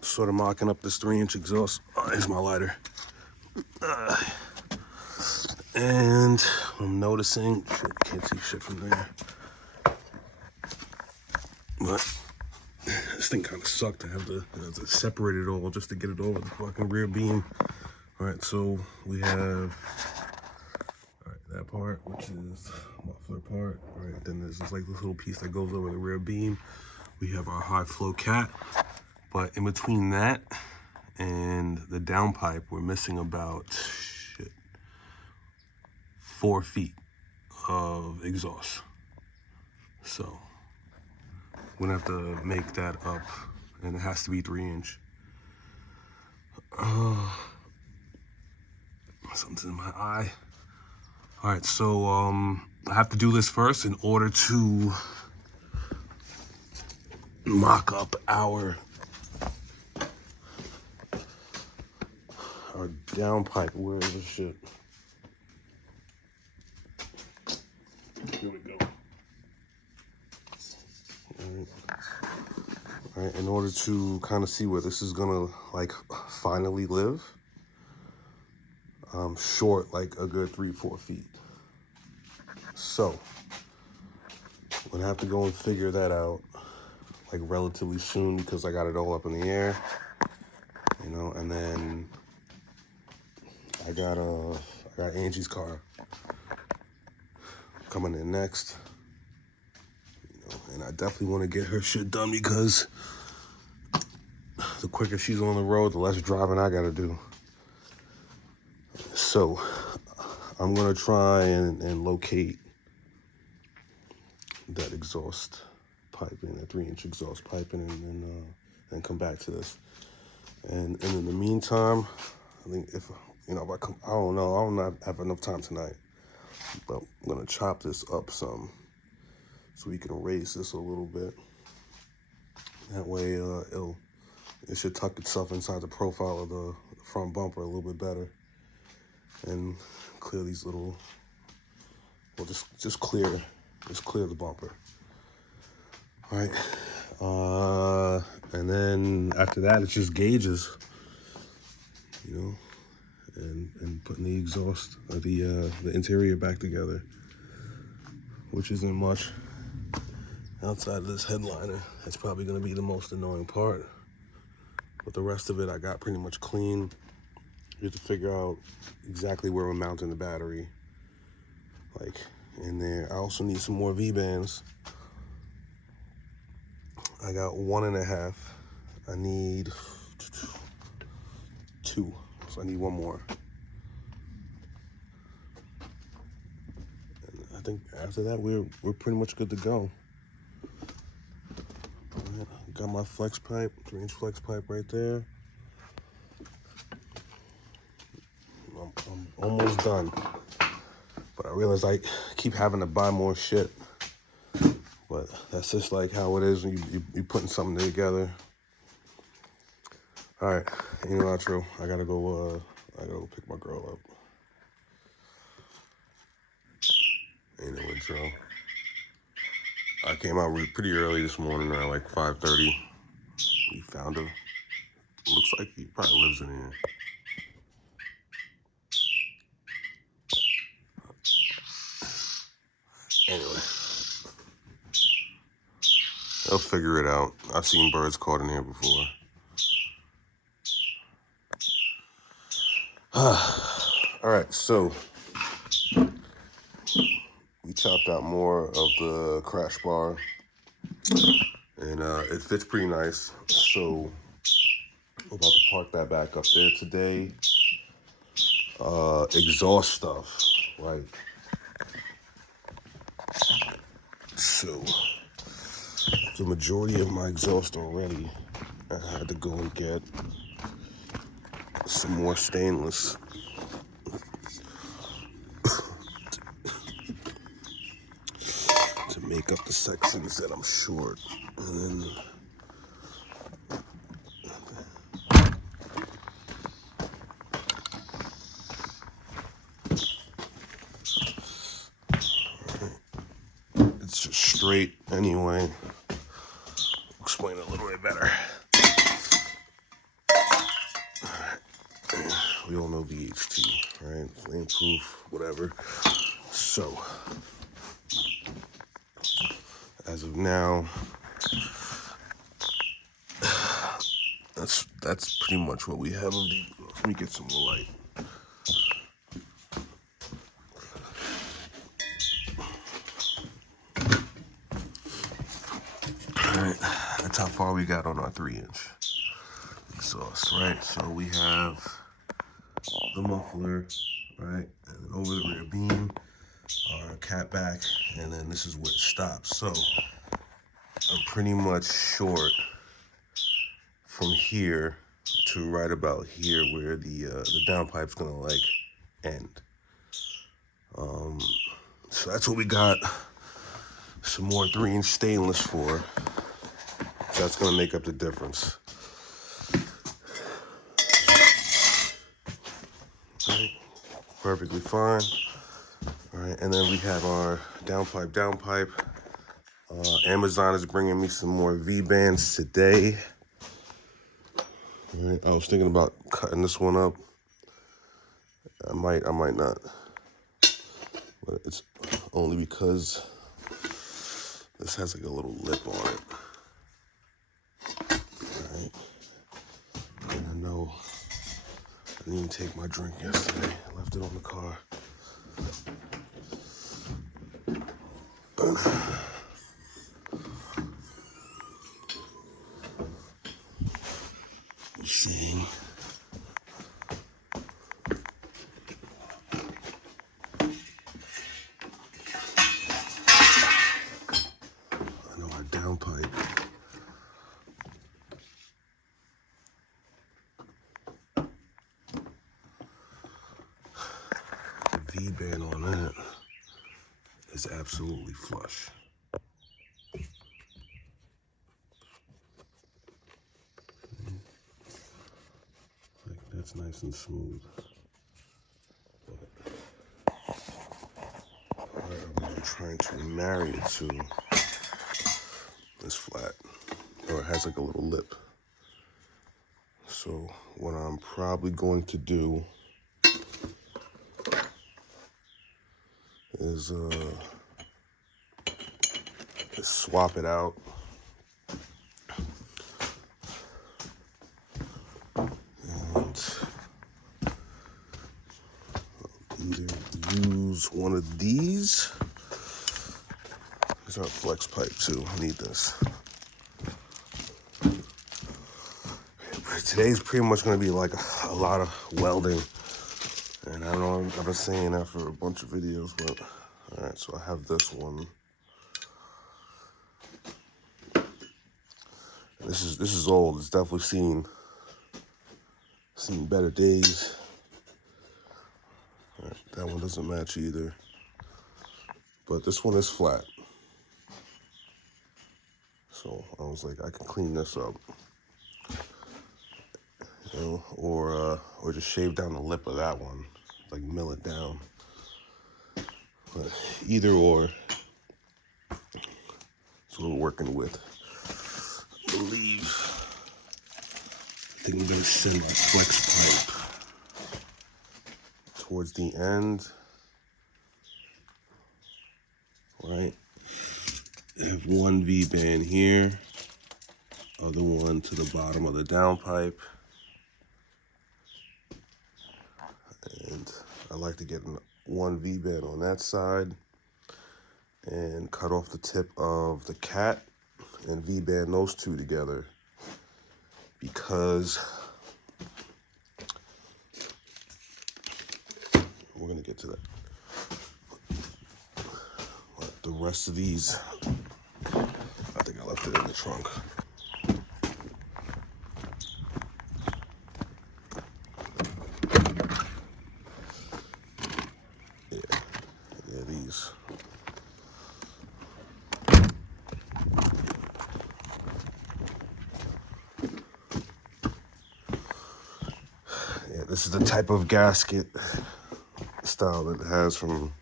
Sort of mocking up this 3-inch exhaust. Here's my lighter. And I'm noticing, shit, can't see shit from there. But this thing kind of sucked to have to separate it all just to get it over the fucking rear beam. All right, so we have that part, which is muffler part. All right, then there's just like this little piece that goes over the rear beam. We have our high flow cat, but in between that and the downpipe, we're missing about 4 feet of exhaust. So we're gonna have to make that up, and it has to be 3-inch. Something's in my eye. All right, so I have to do this first in order to mock up our downpipe. Where is this shit? Here we go. All right, in order to kind of see where this is gonna like finally live, I'm short like a good 3-4 feet. So I'm gonna have to go and figure that out like relatively soon because I got it all up in the air, you know. And then I got Angie's car coming in next, you know, and I definitely want to get her shit done because the quicker she's on the road, the less driving I gotta do. So I'm gonna try and locate that exhaust piping, that 3-inch exhaust piping, and come back to this. And in the meantime, I think if I don't know, I'll not have enough time tonight, but I'm gonna chop this up some so we can raise this a little bit. That way, it should tuck itself inside the profile of the front bumper a little bit better, and clear these little. Well, just clear the bumper. All right, and then after that, it's just gauges, you know, and putting the exhaust, the interior back together, which isn't much. Outside of this headliner, that's probably gonna be the most annoying part. But the rest of it, I got pretty much clean. You have to figure out exactly where we're mounting the battery, like in there. I also need some more V-bands. I got 1.5. I need 2, so I need 1 more. And I think after that, we're pretty much good to go. Right, got my flex pipe, 3-inch flex pipe right there. I'm almost done, but I realize I keep having to buy more shit. But that's just like how it is when you putting something together. All right, you know outro. I gotta go pick my girl up. Ain't no intro. I came out pretty early this morning, around like 5:30. We found her. Looks like he probably lives in here. Anyway, they'll figure it out. I've seen birds caught in here before. All right, so we chopped out more of the crash bar, and it fits pretty nice. So we're about to park that back up there today. Exhaust stuff, right? So the majority of my exhaust already, I had to go and get some more stainless to make up the sections that I'm short. And then it's just straight anyway. Explain it a little bit better. we all know VHT, right? Flame proof, whatever. So, as of now, that's pretty much what we have of the. Let me get some more light. All right, that's how far we got on our 3-inch exhaust, right? So we have the muffler, right, and then over the rear beam, our cat back, and then this is where it stops. So I'm pretty much short from here to right about here where the downpipe's gonna like end. So that's what we got some more 3-inch stainless for. That's gonna make up the difference. Right. Perfectly fine. All right, and then we have our downpipe. Amazon is bringing me some more V-bands today. All right, I was thinking about cutting this one up. I might not. But it's only because this has like a little lip on it. All right. And I know I didn't even take my drink yesterday. I left it on the car. See. I know our downpipe. The V-band on that is absolutely flush. Like that's nice and smooth. I'm trying to marry it to this flat, or it has like a little lip. So what I'm probably going to do is swap it out. And either use one of these. These are flex pipe too. I need this. Today's pretty much going to be like a lot of welding. And I know I've been saying that for a bunch of videos, but all right, so I have this one. This is old. It's definitely seen better days. All right, that one doesn't match either. But this one is flat. So I was like, I can clean this up. You know, or just shave down the lip of that one, like mill it down. But either or, that's what we're working with. I think I'm gonna send my flex pipe towards the end, right? I have one V-band here, other one to the bottom of the downpipe. And I like to get one V-band on that side and cut off the tip of the cat and V-band those two together, because we're gonna get to that. But the rest of these, I think I left it in the trunk. Yeah, these. Yeah, this is the type of gasket style that it has from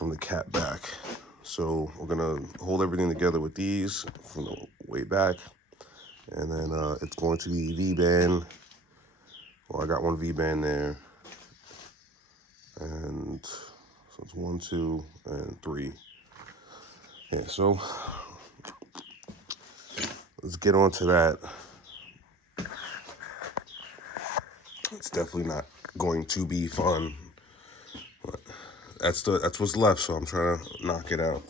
the cat back. So we're gonna hold everything together with these from the way back, and then it's going to be V-band Well, I got one V-band there. And so it's 1, 2, and 3. Yeah, so let's get on to that. It's definitely not going to be fun, but that's what's left, so I'm trying to knock it out.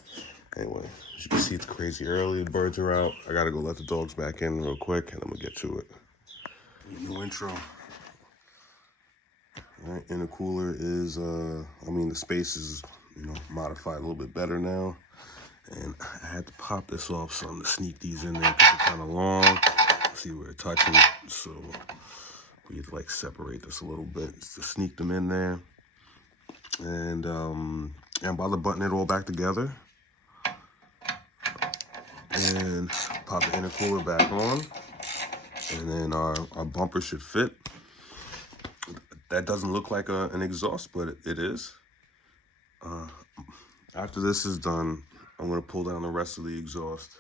Anyway, as you can see, it's crazy early. The birds are out. I gotta go let the dogs back in real quick, and I'm gonna get to it. New intro. All right, intercooler is, the space is, modified a little bit better now. And I had to pop this off, so I'm gonna sneak these in there because they're kind of long. See where they're touching, so we had to like separate this a little bit just to sneak them in there. And I'm about to button it all back together. And pop the intercooler back on. And then our bumper should fit. That doesn't look like an exhaust, but it is. After this is done, I'm gonna pull down the rest of the exhaust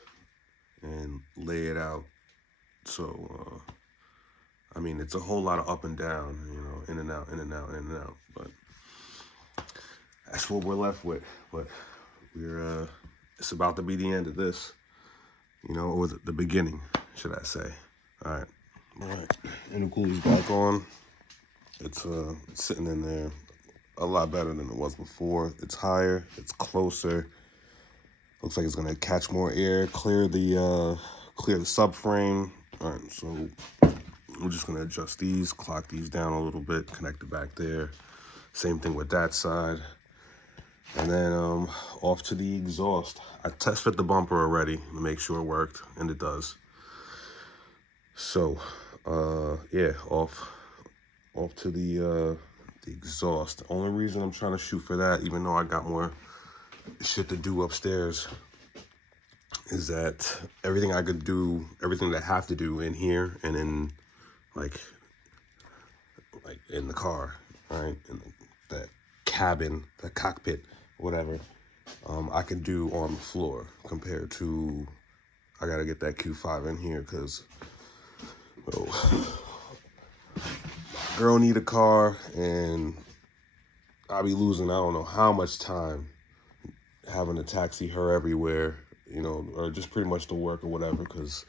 and lay it out. So, it's a whole lot of up and down, in and out, in and out, in and out. But that's what we're left with. But it's about to be the end of this, or the beginning, should I say. All right. Intercooler's back on. It's sitting in there a lot better than it was before. It's higher, it's closer. Looks like it's gonna catch more air, clear the subframe. All right, so we're just gonna adjust these, clock these down a little bit, connect it back there. Same thing with that side. And then off to the exhaust. I test fit the bumper already to make sure it worked, and it does. So, yeah, off to the exhaust. The only reason I'm trying to shoot for that, even though I got more shit to do upstairs, is that everything I could do, everything that I have to do in here and in like in the car, right, in that cabin, the cockpit, whatever, I can do on the floor compared to I gotta get that Q5 in here because girl need a car and I'll be losing I don't know how much time having to taxi her everywhere, or just pretty much to work or whatever, because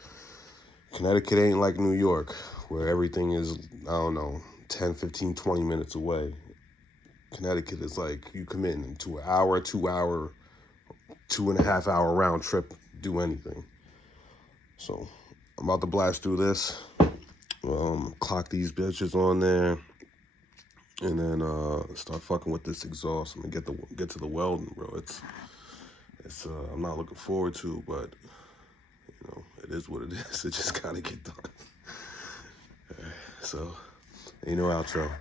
Connecticut ain't like New York where everything is, 10, 15, 20 minutes away. Connecticut is like you commit into an hour, 2 hour, 2.5 hour round trip, do anything. So I'm about to blast through this. Clock these bitches on there, and then start fucking with this exhaust. I'm gonna get to the welding, bro. It's I'm not looking forward to, but it is what it is. It just gotta get done. So ain't no outro,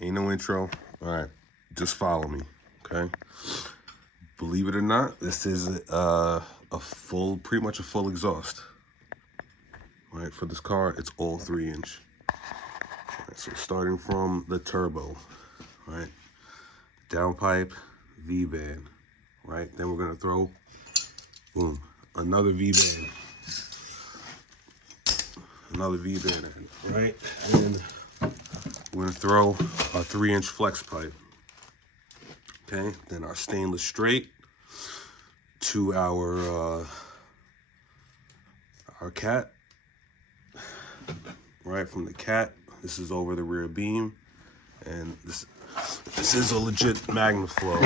ain't no intro. All right, just follow me, okay? Believe it or not, this is pretty much a full exhaust. All right, for this car, it's all 3-inch. All right, so starting from the turbo, right? Downpipe, V-band, right? Then we're gonna throw, boom, another V-band. Another V-band in, right? And we're gonna throw a 3-inch flex pipe. Okay, then our stainless straight to our cat. Right, from the cat, this is over the rear beam, and this is a legit magnaflow.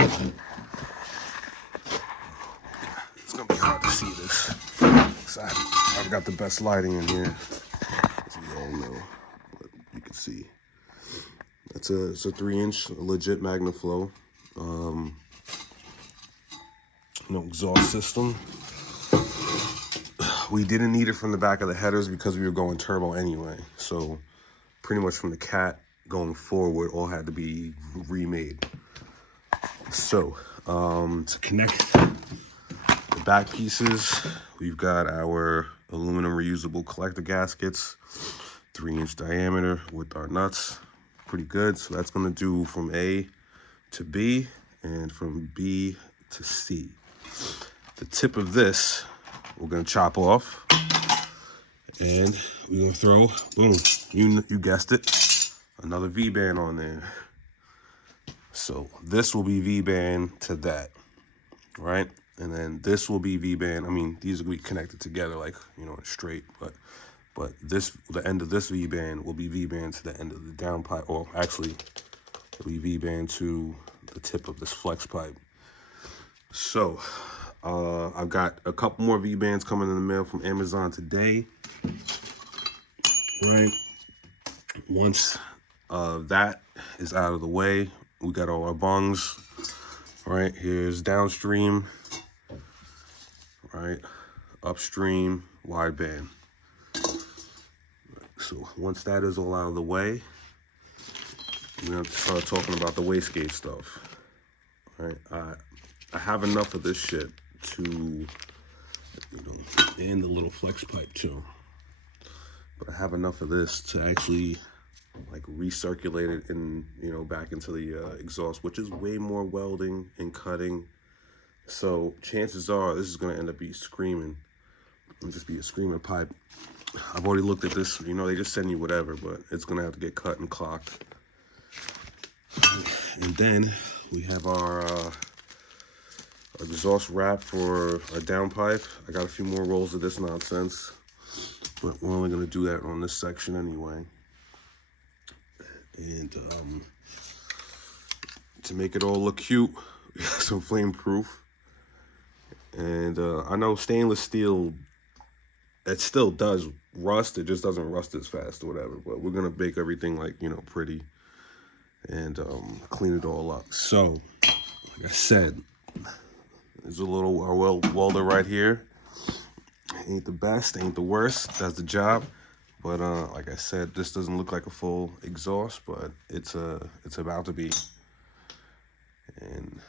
It's gonna be hard to see this. I've got the best lighting in here, as we all know, but you can see. It's a 3-inch legit magnaflow. Exhaust system. We didn't need it from the back of the headers because we were going turbo anyway. So pretty much from the cat going forward, all had to be remade. So to connect the back pieces, we've got our aluminum reusable collector gaskets, 3-inch diameter with our nuts. Pretty good. So that's gonna do from A to B and from B to C. The tip of this, we're gonna chop off And we're gonna throw, boom, you guessed it, another V-band on there. So this will be V-band to that, right? And then this will be V-band. I mean, these will be connected together like, you know, straight, but this, the end of this V-band will be V-band to the end of the down pipe, or actually it'll be V-band to the tip of this flex pipe. So I've got a couple more V-bands coming in the mail from Amazon today, right? Once that is out of the way, we got all our bungs, right? Here's downstream, right? Upstream, wideband. So once that is all out of the way, we're gonna start talking about the wastegate stuff, right? I have enough of this shit to, you know, and the little flex pipe too. But I have enough of this to actually like recirculate it in, you know, back into the exhaust, which is way more welding and cutting. So chances are this is gonna end up be screaming and just be a screaming pipe. I've already looked at this, you know, they just send you whatever, but it's gonna have to get cut and clocked. And then we have our exhaust wrap for a downpipe. I got a few more rolls of this nonsense, but we're only gonna do that on this section anyway. And to make it all look cute, we got some flame proof. And I know stainless steel, it still does rust, it just doesn't rust as fast or whatever, but we're gonna make everything like, you know, pretty and clean it all up. So, like I said, there's a little welder right here. Ain't the best, ain't the worst, does the job. But like I said, this doesn't look like a full exhaust, but it's about to be. And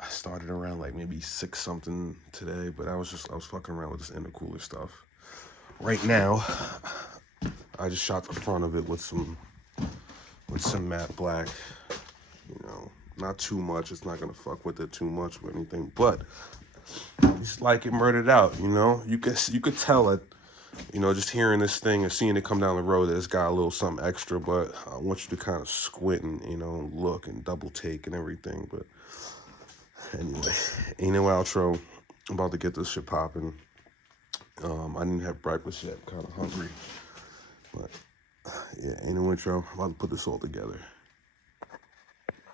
I started around like maybe 6 something today, but I was fucking around with this intercooler stuff. Right now, I just shot the front of it with some matte black. You know, not too much. It's not gonna fuck with it too much or anything, but just like it murdered out. You know, you could tell it. You know, just hearing this thing and seeing it come down the road, it's got a little something extra, but I want you to kind of squint and, you know, look and double take and everything. But anyway, ain't no outro. I'm about to get this shit popping. I didn't have breakfast yet. I'm kind of hungry. But yeah, ain't no intro. I'm about to put this all together.